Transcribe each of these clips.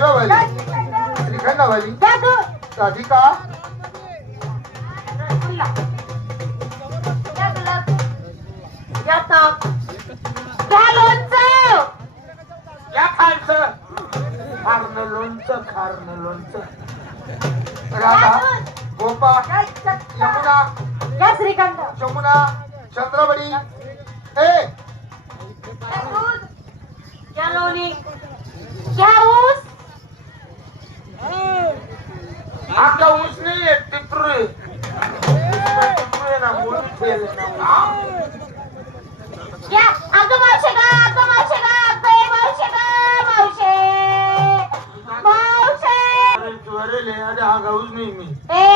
दुर्वावाली श्रीखंडावाली खायचं खारणं लोणचं. खारणं लोणचं राधा. गोपा. यमुना. श्रीखंड. जमुना चंद्रवडी ए. घ्या लोणी. घ्या ऊस आता ऊस नाही आहे, टिपरू आहे. टिपरू आहे ना, मोठी ठेल आहे ना. घ्या अगं मावशे गा अगं मावशे गा अगं मावशे गा मावशे मावशे अरे आहे, अरे हा गाऊच नाही मी. ए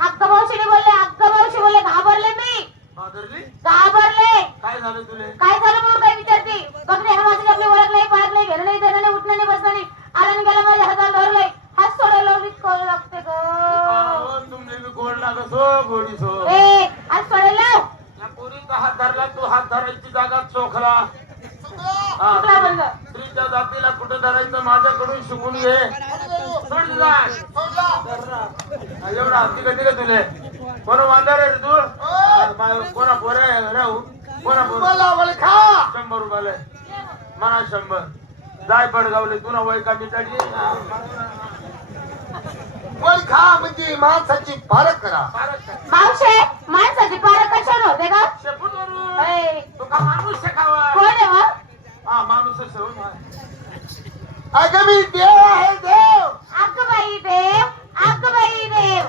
अक्का मावशीने बोलले अक्का मावशी बोलले घाबरले मी. घाबरले? काय झालं तुले? काय झालं म्हणून काय विचारते? बघ नाही हा माझी आपली ओळख नाही पाहत नाही घेणं नाही देणं नाही उठणं नाही बसणं नाही आला आणि गेला माझ्या हातात धरलंय हात सोडायला लावलीत कळ लागते ग अहो, तुमने बी हो गोडी सो ए हात सोडायला या पोरीचा हात धरला तू हात धरायची जागा चोखला. हा. स्त्रीच्या जातीला कुठं धरायचं माझ्याकडून शिकून घे. एवढा हत्ती कधी का तुले? कोण वांदार रे तू? मा- कोणा पोर आहे? राहू. कोणा पोर? खा. शंभर रुपयाला म्हणा शंभर. जाय पडगावले तुला वय का मिटाडी खा म्हणजे माणसाची पारख करा. मावशे माणसाची पारख कशावर होते का? शेपूट वरून ए, तो का माणूस शेखावा कोण आहे मग? हा माणूस अगं मी देव आहे देव. अक्क बाई देव अक्क बाई देव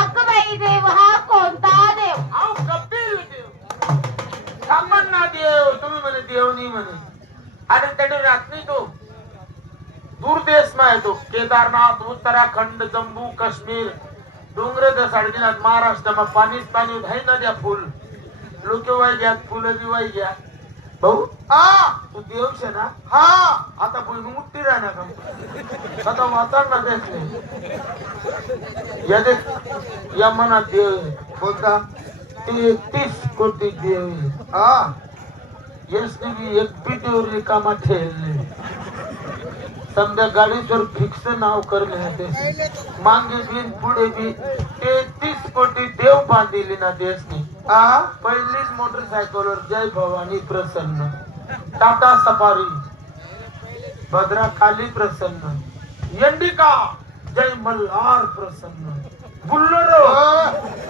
अक्क बाई देव हा कोणता देव? अहो कपिल देव. सामान्य देव. तुम्ही म्हणे देव नाही म्हणे. आणि त्याने रात्री तो. देश मा येतो केदारनाथ उत्तराखंड जम्मू काश्मीर. डोंगर साडीनाथ महाराष्ट्र पाणीच पाणी आहे नद्या फुल. लोक वाई घ्या फुलं वाई घ्या. भाऊ हा तू देव शे ना? हा! आता भुईमुग मुठ्ठी राहणार का? आता वाचार ना देश या देश या मनात देव आहे. कोणता? ते तीस कोटी देव. हा! यसने बी एक बी देव रिकामा ठेवले समजा गाडीवर फिक्स नाव करले ते मागे बी पुढे बी ते तीस कोटी देव बांधिली ना देशने. पहिलीच मोटरसायकलवर जय भवानी प्रसन्न. टाटा सफारी. भद्रा काली प्रसन्न. यंडिका जय मल्हार प्रसन्न. बुल्लरो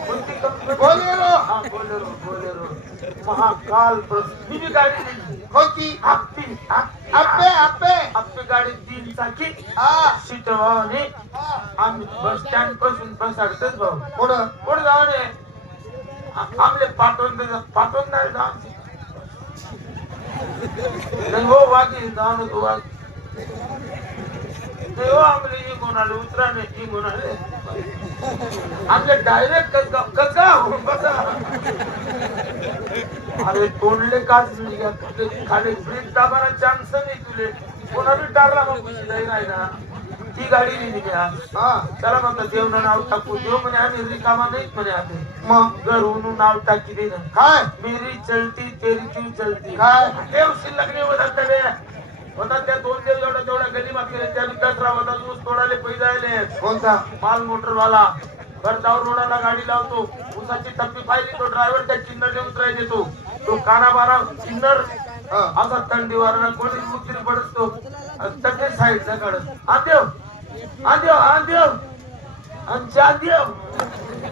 कोणती कंपनी? बोलेरो. हा बोलेरो बोलेरो. महाकाल प्रसन्न. ही गाडी दिली. कोणती? आपली अप्पे अप्पे आपली गाडी तीन चाकी आणि आम्ही बस स्टँडपासून बसाडतच भाऊ. पुढं. कोण जाऊ नये आमले पाठवून दे- पाठवून नाही जा. नाही हो वागी जाऊन तू वाग आमले इंगून आले उतरा नाही इंगून आले. आमले डायरेक्ट कसगा कसगा हो बसा. अरे तोंडले काच खाली ब्रेक दाबाना चान्स नाही तुले. कोणा बी टारला मग नाही ना. ती गाडी नाही निघे आज. हा. चला म्हणतात देवनं नाव टाकू. देव म्हणे आम्ही रिकामा नाहीत म्हणे आता. मग? घरून नाव टाकी दे ना. काय? मेरी चलती तेरी क्यू चलती? काय? देव शिल्लक नाही होतात होतात त्या दोन देव जेवढा जेवढा गली मागते त्या कचरा होता ऊस तोडाले पैसे आले कोणता? माल मोटरवाला. भरतावर रोडाला गाडी लावतो. ऊसाची टप्पी पाहिली तो ड्रायव्हर त्या चिन्हर उतराय देतो. तो काना बारा चिन्नर हा. असा थंडी वारा कोणी मुत्री पडतो तटे साईडला काढत. आंदेव आंदेव आंदेव आणि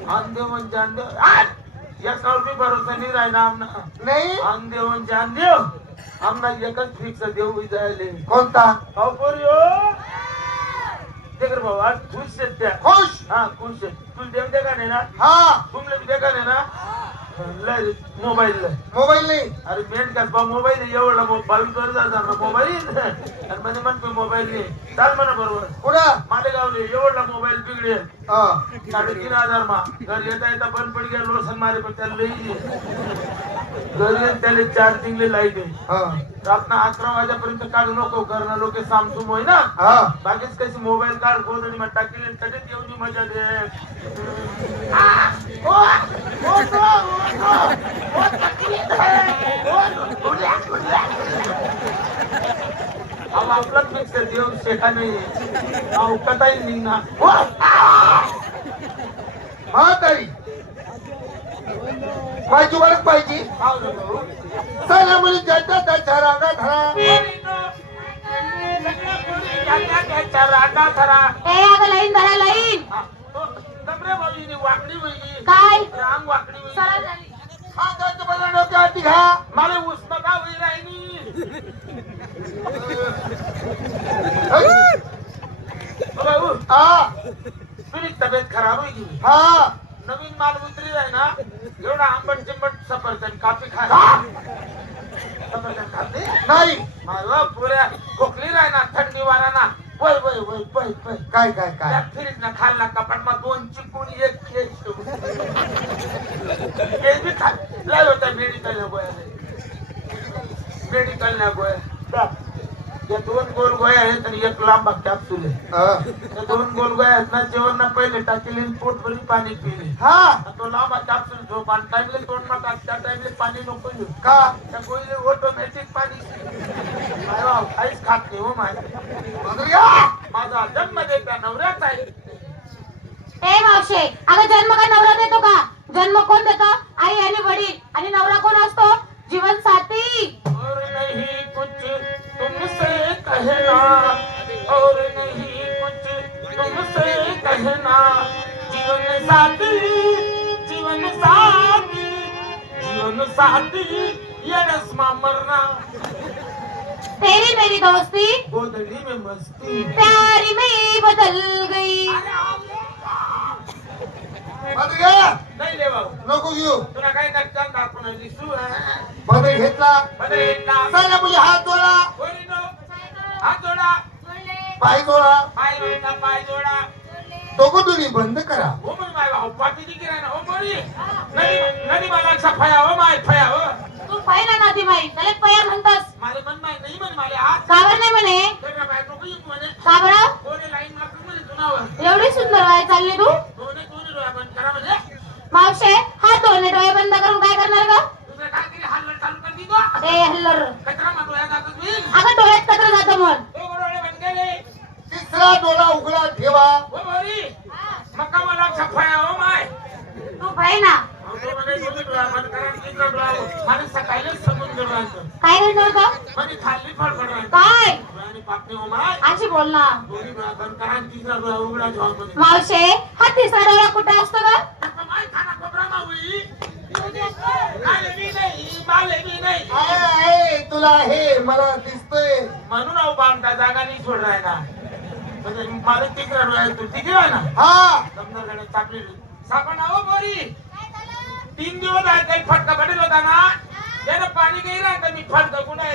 आंदेव आणि चांदेव आय! या बी भरोसा नाही राहिना आमना. नाही? आंदेव आणि चांदेव आमना एकच फिक्स देव जायले कोणता? पोरी हो. भाऊ आज खुश आहेत त्या. खुश? हा खुश आहेत. तुला देव देखा नाही ना? हा. तुमले देखा नाही ना? मोबाईल मोबाईल नाही. अरे मेन का बा मोबाईल एवढा मोबाईल कर जा मोबाईल. आणि म्हणजे म्हणतो मोबाईल नाही चाल म्हणा बरोबर. पुढं मालेगावले एवढा मोबाईल बिघडेल हा. साडेतीन हजार मा. घर येता येता बंद पड गेला लोसन मारे पण त्याला लई घरी येऊन त्याला चार्जिंगले लाइट आहे हा रातना अकरा वाजेपर्यंत काढू नको करणं लोक सामसुम होय ना हा बाकीच कशी मोबाईल काढ गोदडी मग टाकीले त्याच्यात एवढी मजा दे अहो, आपला फिक्स देव शेखा नाही अहो कताही निघणार हा ताई पाहिजे वरच पाहिजे. चला मुली ज्याच्या त्याच्या रागा धरा. ए अगं लाईन धरा वाकडी होई काय रांग वाकडी झाली हा बदला डोक्यावरती घ्या मला उष्णता होई राहिली है? भाऊ हा तुझी तब्येत खराब होई गेली हा नवीन माल उतरी आहे ना एवढा आंबट चिंबट सफरचंद काफी खाय. सफरचंद खाते नाही. माझं पुऱ्या खोकली राही ना थंडी वारा ना. वय वय वय वय वय. काय काय काय? फ्रीज ना खाल्ला कपाट मग दोन चिकून एक केस बी खा. लय होता मेडिकल गोळ्या मेडिकल ना गोळ्या. या दोन गोल गोळ्या आहेत आणि एक लांबा कॅप्सूल आहे. हा. त्या दोन गोल गोळ्या आहेत ना जेवण ना पहिले टाकेले आणि पोटभरी पाणी पिले हा. तो लांबा कॅप्सूल झोप आणि टाइमले तोंड नका त्या टाइमले पाणी नको घेऊ का? त्या गोळीले ऑटोमॅटिक पाणी काहीच खात नाही हो माझा जन्म देता नवऱ्याच आहे. ए मावशे अगं जन्म का नवरा देतो का? जन्म कोण देतो? आई आणि वडील. आणि नवरा कोण असतो? जीवन साथी और नहीं कुछ तुमसे कहना और नहीं कुछ तुमसे कहना। जीवन साथी जीवन साथी जीवन साथी ये रस्मा मरना। तेरी मेरी दोस्ती गोदड़ी में मस्ती। प्यारी में बदल गई। बदल्या नाही ले भाऊ. नको घेऊ. तुला काय करतात दाखवून दिसू बदल घेतला. चला मुली हात जोडा. कोणी नो हात जोडा. पाय जोडा. पाय जोडा पाय जोडा. दोन्ही बंद करा. हो म्हण माय भाऊ पाठी दिकी ना. हो मोरी नदी नदी मला फया हो माय फया हो. तू पाहिला ना ती माई त्याला पया म्हणतस. माझे मन माय नाही म्हणे माझे हात. कावर नाही म्हणे. तर बाय नको येऊ म्हणे. का बरं कोणी लाईन मारून म्हणे तुनावर एवढी सुंदर वाय चालली तू दोन्ही दोन्ही डोळ्या बंद करा म्हणजे मावशे हा दोन्ही डोळे बंद करून काय करणार ग तुझं काय तरी हल्ला चालू कर दितो ए हल्लर कचरा मा डोळ्या जातो तुम्ही अगं डोळ्यात कचरा जातो म्हण तो डोळे बंद केले तिसरा डोळा उघडा ठेवा. हो मका मला फया हो माय. तू ना. हो. मला सकाळीच समजून गेलो काय करणार का म्हणे खाल्ली फडफड काय? डोळ्याने पापणी हो माय. अशी बोल ना. दोन्ही डोळ्या बंद करा आणि तिसरा डोळा उघडा ठेवा म्हणे मावशे हा तिसरा डोळा कुठे असतो का माय खाना तुला आहे मला दिसतोय. म्हणून अहो बांधता जागा नाही सोड राहिला म्हणजे मला तिकडे डोळ्या तू. तिकडे आहे ना? हा. समजा चाकली सापण अहो बोरी तीन दिवस आहे काही फटका पडेल होता ना? त्यानं पाणी काही राहतं मी फटका कुठे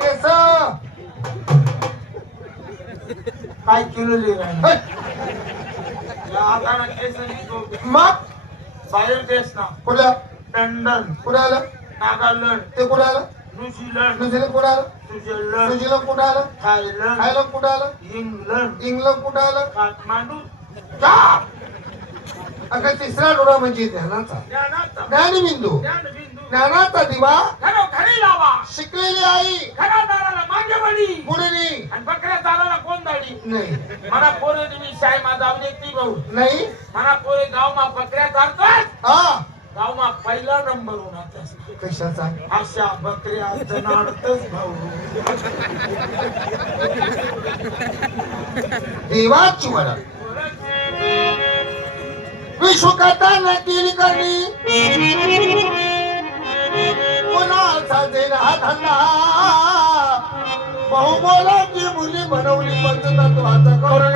केस काय केलं लिहिलं. आता केस. मग? बाहेर देश ना. कुठला लंडन. कुठं आलं नागालँड. ते कुठं आलं न्यूझीलंड. न्यूझीलंड कुठं आलं स्वित्झर्लंड न्यूझीलंड कुठं आलं थायलंड. थायलंड कुठं आलं इंग्लंड. इंग्लंड कुठं आलं काठमांडू. अगं तिसरा डोळा म्हणजे ध्यानाचा ज्ञानाचा. ज्ञानबिंदू. ज्ञानाचा दिवा. लावा. शिकलेली आई. मागे पुढे आणि बकऱ्या दाराला कोण दाडी? नाही. मला पोरे तुम्ही शाय माझा ती भाऊ. नाही. मला पोरे गाव मा बकऱ्या चालतात हा. गाव मा पहिला नंबर होणार कशाचा? अशा बकऱ्या जनाडतच भाऊ. देवाची वडा विश्वकर्ता केली करणी कोणाचा देण हा धंदा? बहुमोलाची मुली बनवली पंचतत्वाचा करून